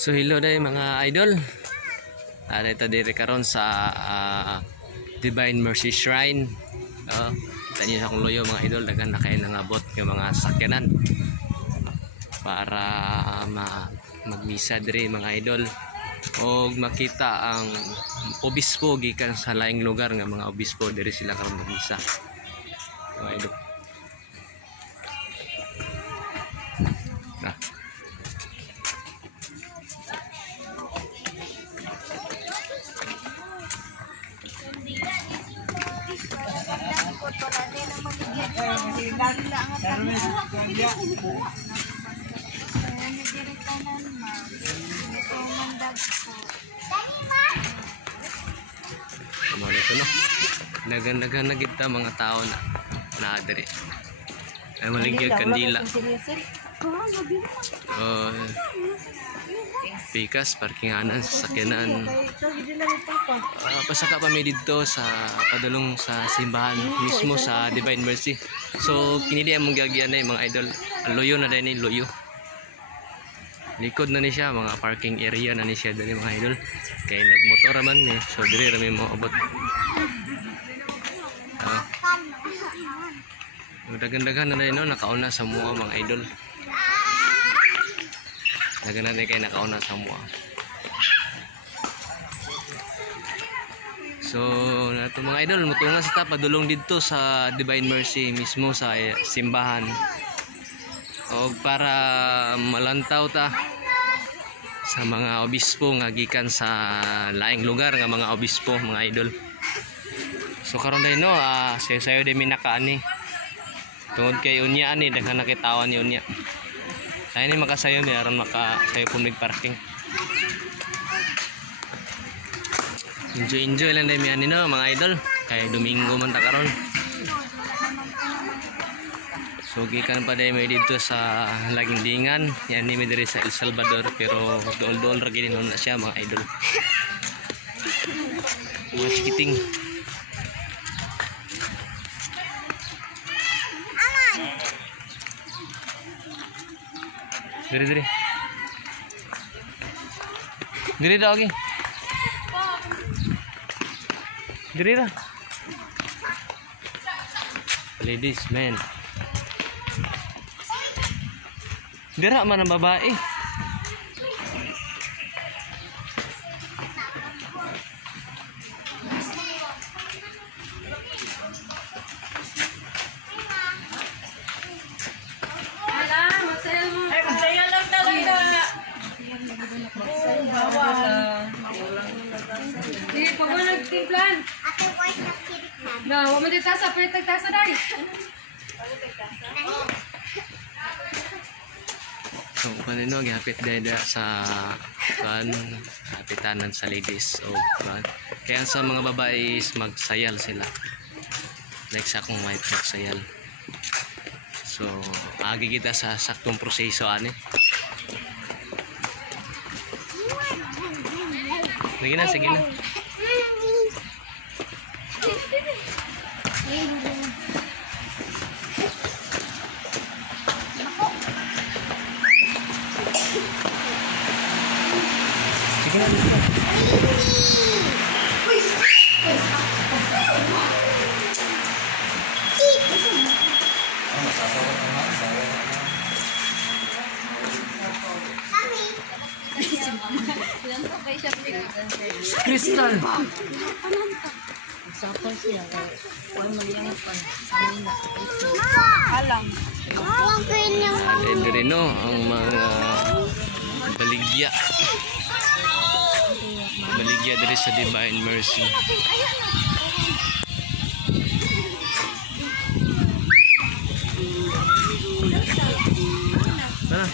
So hello day mga idol. Ito diri karon sa Divine Mercy Shrine. Kita niyo akong loyo mga idol, daghan na kayo nangabot ng mga sakyanan para magmisa diri mga idol o makita ang obispo gikan sa laing lugar nga mga obispo diri sila karon magmisa mga idol. Nagan na kita mga tao na naadiri ay maligyan kandila pikas parkinganan sakyanan pasaka pa may dito sa padulong sa simbahan mismo sa Divine Mercy. So kinili ang manggagian na mga idol, loyo na din loyo likod na ni siya, mga parking area na ni siya dali mga idol kaya nagmotor man ni so diri rami mo abot. Dagan-dagan na rin nakauna sa mua mga idol. Dagan na rin kayo nakauna sa mua. So nato mga idol, mutungan sa padulong dito sa Divine Mercy mismo sa simbahan. O para malantaw ta sa mga obispo nga gikan sa laing lugar nga mga obispo mga idol. So karon day sayo din minakaani. Tungod kay unya ani daghan nakitawan ni unya. Ay ni makasayo ni aron makasayo public parking. Enjoy lang dai mi ani no mga idol. Kay Domingo man ta karon. So gikan pa dai may dito sa Lagindingan, yan ni diri sa El Salvador pero dool-dool ra gid na siya mga idol. Mga chikiting. Diri daw lagi. Diri dah. Ladies, men. Dira man ang babae. Di pa ba nagtimplan? Ate, boy, nagtirik na. No, wala mo dito sa pwede tagtasa dahil. So panino gihapit dada sa kapitanan sa ladies o kaya sa mga babae is magsayal sila. Like sa akong wife magsayal. So agi kita sa saktong proseso ani. Sige na. Sige na. Crystal. Sapal siya. Wala maliyangat pa. Alam. Diri no ang mga baligya. Baligya diri sa Divine Mercy. Tara.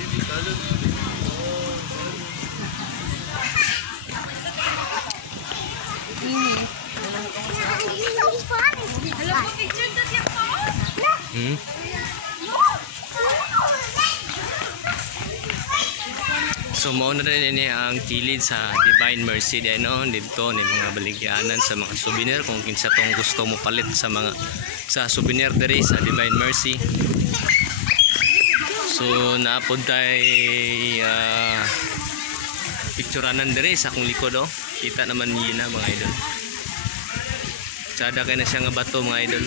So mao na rin ini ang kilid sa Divine Mercy dito ni mga baligyanan sa mga souvenir kung kinsa tong gusto mo palit sa mga souvenir diri sa Divine Mercy. So naapod tay picturanan dire sa akong likod oh. Kita naman niyo na mga idol. Sada kay na siya nga bato mga idol.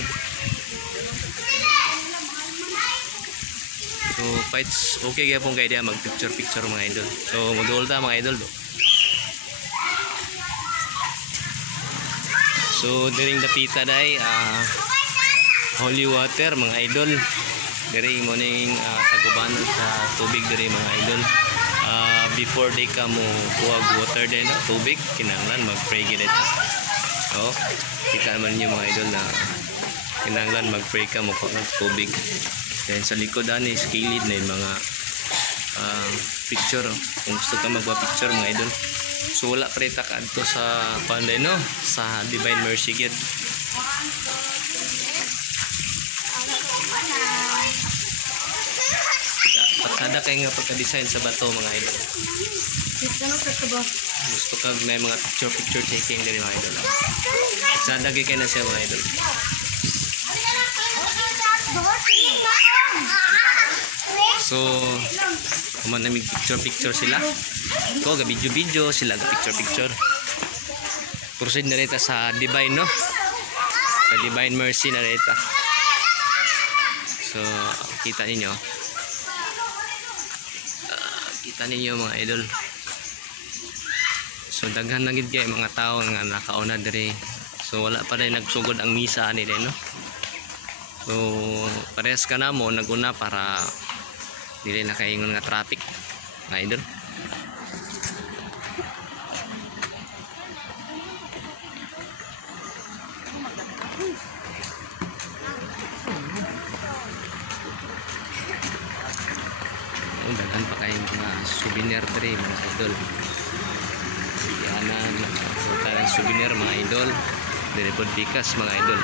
So fights okay kaya pong kaya mag picture mga idol. So modul ta mga idol do. So diring dapita day holy water mga idol. Diri mo ning tagubanan sa tubig diri mga idol. Before they ka mo kuwag water din no? Tubig kinahanglan mag-pray gid ito. So kita naman niyo mga idol na kinahanglan mag-pray ka mo kuwag tubig. Then sa likod ani skilid na yung mga picture oh. Kung gusto ka magpa-picture mga idol. So wala pre ta kadto sa panday no sa Divine Mercy gid. Patada kay nga pagka-design sa bato mga idol. Gusto ka na mga picture taking diri mga idol. Patada kay na siya mga idol. So kuman na picture sila. Ko ga video sila ga picture. Proceed na rita sa Divine no. Sa Divine Mercy na rita. So kita ninyo. Kita ninyo mga idol. So daghan na gid kay mga tao nga nakauna diri. So wala pa rin nagsugod ang misa nila no. So pares ka na mo naguna para dili na kaingon nga traffic mga idol. Daghan pa kayong mga souvenir diri mga idol. Yanan mga souvenir mga idol. Diri pod bikas mga idol.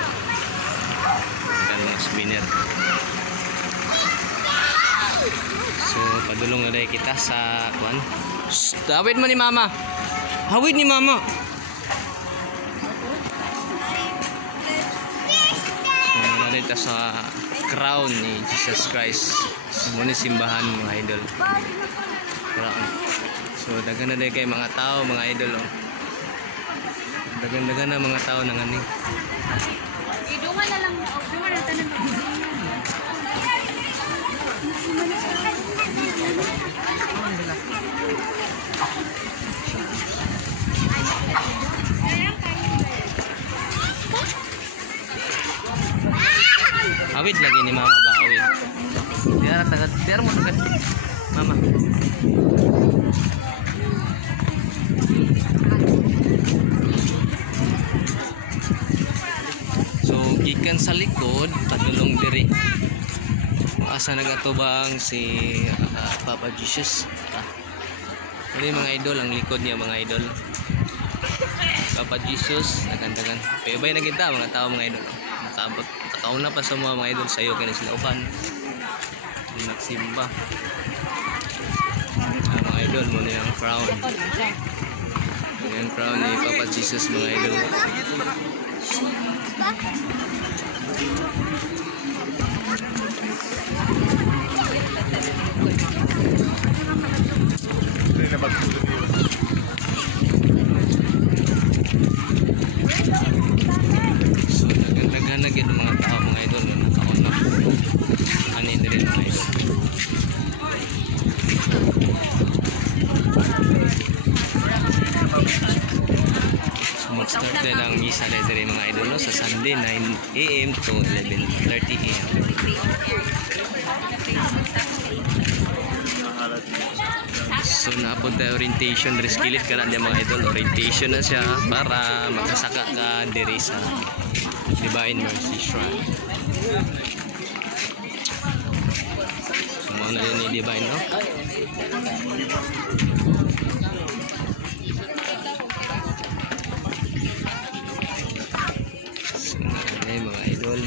Daghan mga souvenir. So padulong na day kita sa kuan. Hawid mo ni mama. Hawid ni mama. So dito sa crown ni Jesus Christ. Muna simbahan mga idol. So daghan na day kay mga tao mga idol oh. Daghan na mga tao nang ani. Idungan na lang dungan na tanan. Awid lagi ni mama ba awid. Biar mo tagat mama. So gikan sa likod padulong diri. Asa nagatubang si Papa Jesus. Ini mga idol ang likod niya mga idol. Papa Jesus nagandagan. Payabay na kita mga tao mga idol. Nakabot nakauna pa sa mga idol sayo kay sila uban. Nagsimba. Mga idol mo na yung crown. Yung crown ni Papa Jesus mga idol. So daghan na gid mga tao mga idol na nakauna. Ani diri mga idol. So mag-start na lang misa diri mga idol no, sa Sunday 9 AM to 11:30 AM. So naabot na orientation diri skillet ka na mga idol. Orientation na siya para makasaka ka diri sa Divine Mercy Shrine. So mo na ni Divine no. So na mga idol.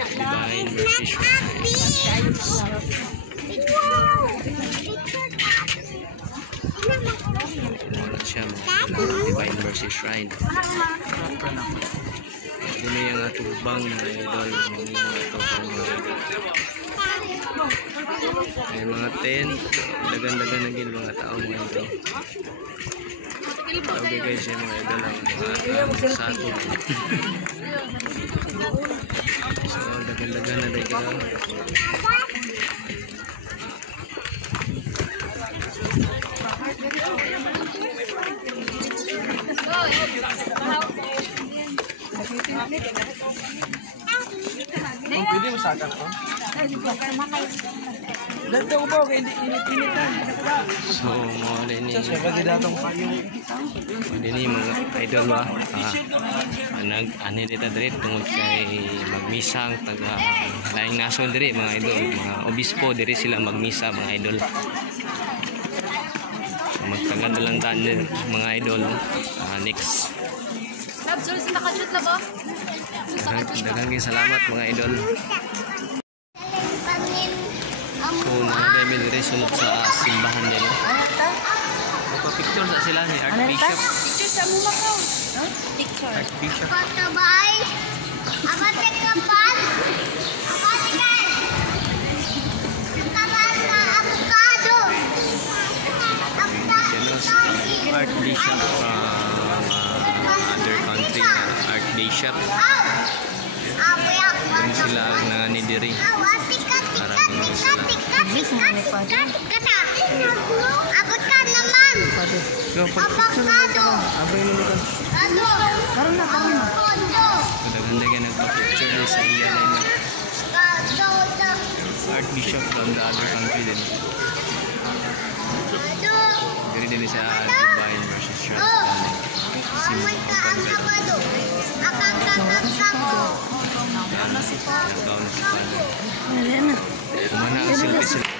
Divine Mercy Shrine. Wala siya Divine Mercy Shrine. Ini yang atubang mga idol. Ini yang atubang mga idol. May mga tent, dagan-dagan na gil mga tao mga idol. Okay guys, yung mga idol ang mga sato. So, dagan-dagan na dahil ka. Pwede mo sa akin ko? Dito ko ba? Hindi init-init na. So, mga din Sa pwede datong mga idol ba? Ano dito dito tungkol kay magmisang taga laing nasol diri mga idol, mga obispo diri sila magmisa mga idol. So, magtagad lang tayo mga idol next. Absurd sa nakashoot na ba? Daghang salamat mga idol. So, nandami diri sunod sa simbahan nila. Picture sa sila ni Archbishop. Picture sa muma ko. Picture. Archbishop. Patabay. Abate kapal. Abate kan. Kapal na avocado. Archbishop other country na Archbishop. Doon sila nanidiri para mga sila. Avocado naman. Avocado. Avocado. Dagan-dagan nagpa-picture sa iya na Archbishop from the other country din. Diri din sa Divine versus Church. Kumana ang silpi sila.